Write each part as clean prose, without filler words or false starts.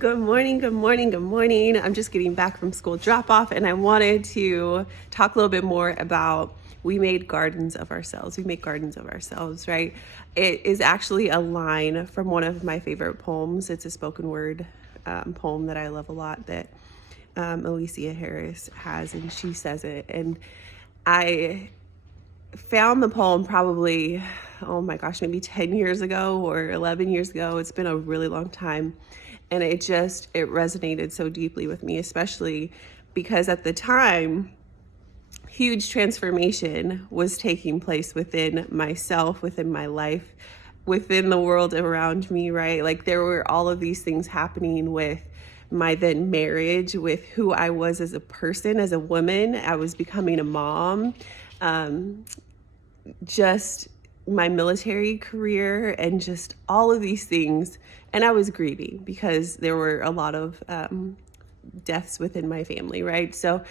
Good morning, good morning, good morning. I'm just getting back from school drop off, and I wanted to talk a little bit more about we made gardens of ourselves. We make gardens of ourselves, right? It is actually a line from one of my favorite poems. It's a spoken word poem that I love a lot that Alicia Harris has, and she says it. And I found the poem probably, oh my gosh, maybe 10 years ago or 11 years ago. It's been a really long time. And it resonated so deeply with me, especially because at the time, huge transformation was taking place within myself, within my life, within the world around me, right? Like there were all of these things happening with my then marriage, with who I was as a person, as a woman. I was becoming a mom, just my military career, and just all of these things. And I was grieving because there were a lot of deaths within my family, right? So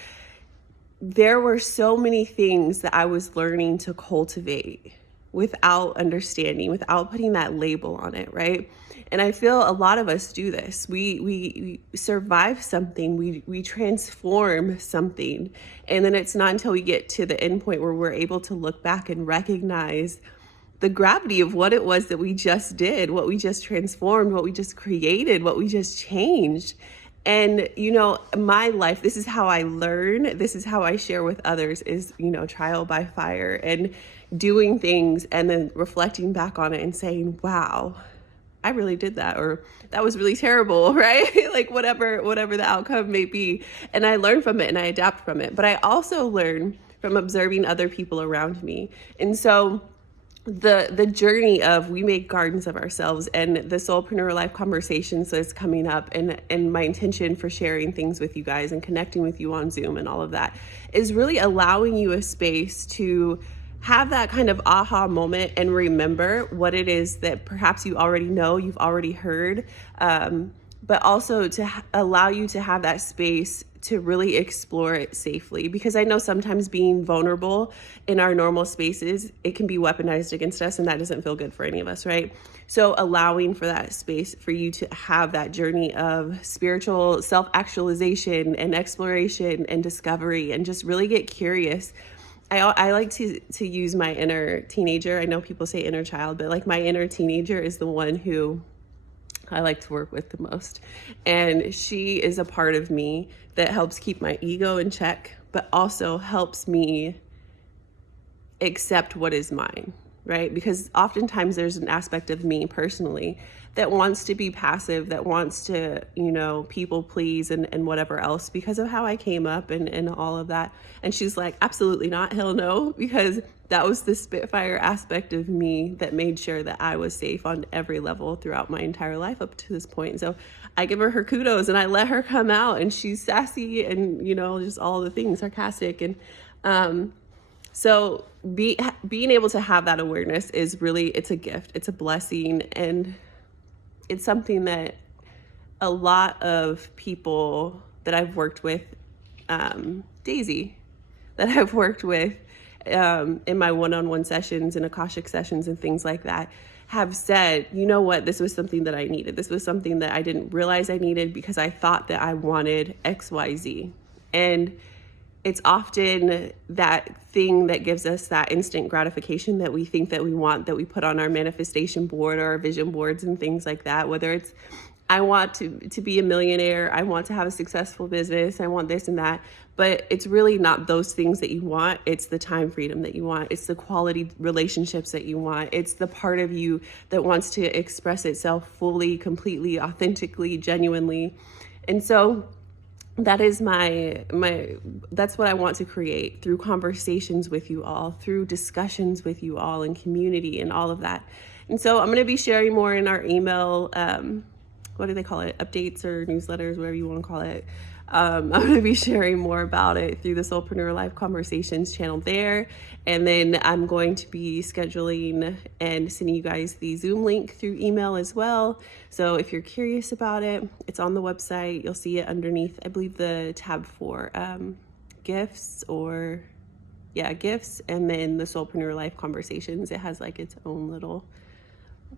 there were so many things that I was learning to cultivate without understanding, without putting that label on it, right? And I feel a lot of us do this. We survive something, we transform something, and then it's not until we get to the end point where we're able to look back and recognize the gravity of what it was that we just did, what we just transformed, what we just created, what we just changed. And, my life, this is how I learn. This is how I share with others is, trial by fire and doing things and then reflecting back on it and saying, wow, I really did that, or that was really terrible, right? Like whatever the outcome may be. And I learn from it and I adapt from it. But I also learn from observing other people around me. And so the journey of we make gardens of ourselves and the Soulpreneur Life conversations that's coming up, and my intention for sharing things with you guys and connecting with you on Zoom and all of that is really allowing you a space to have that kind of aha moment and remember what it is that perhaps you already know, you've already heard, but also to allow you to have that space to really explore it safely. Because I know sometimes being vulnerable in our normal spaces, it can be weaponized against us, and that doesn't feel good for any of us, right? So allowing for that space for you to have that journey of spiritual self-actualization and exploration and discovery, and just really get curious. I like to use my inner teenager. I know people say inner child, but like my inner teenager is the one who I like to work with the most. And she is a part of me that helps keep my ego in check, but also helps me accept what is mine, right? Because oftentimes there's an aspect of me personally that wants to be passive, that wants to, people please and whatever else because of how I came up and all of that. And she's like, absolutely not, hell no, because that was the Spitfire aspect of me that made sure that I was safe on every level throughout my entire life up to this point. So I give her kudos and I let her come out, and she's sassy and, just all the things, sarcastic. And so being able to have that awareness is really, it's a gift, it's a blessing. And it's something that a lot of people that I've worked with, Daisy, that I've worked with in my one-on-one sessions and Akashic sessions and things like that, have said, you know what, this was something that I needed. This was something that I didn't realize I needed because I thought that I wanted XYZ. And it's often that thing that gives us that instant gratification that we think that we want, that we put on our manifestation board or our vision boards and things like that. Whether it's, I want to be a millionaire, I want to have a successful business, I want this and that. But it's really not those things that you want. It's the time freedom that you want. It's the quality relationships that you want. It's the part of you that wants to express itself fully, completely, authentically, genuinely. And so that is that's what I want to create through conversations with you all, through discussions with you all, and community and all of that. And so I'm going to be sharing more in our email, what do they call it? Updates or newsletters, whatever you want to call it. I'm going to be sharing more about it through the Soulpreneur Life Conversations channel there. And then I'm going to be scheduling and sending you guys the Zoom link through email as well. So if you're curious about it, it's on the website. You'll see it underneath, I believe, the tab for gifts, and then the Soulpreneur Life Conversations. It has like its own little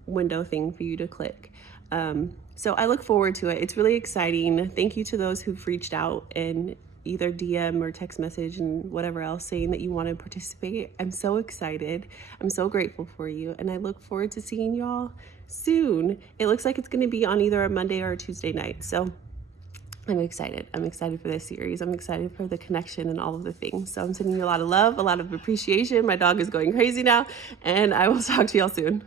window thing for you to click. So I look forward to it. It's really exciting. Thank you to those who've reached out and either DM or text message and whatever else saying that you want to participate. I'm so excited. I'm so grateful for you. And I look forward to seeing y'all soon. It looks like it's going to be on either a Monday or a Tuesday night. So I'm excited. I'm excited for this series. I'm excited for the connection and all of the things. So I'm sending you a lot of love, a lot of appreciation. My dog is going crazy now, and I will talk to y'all soon.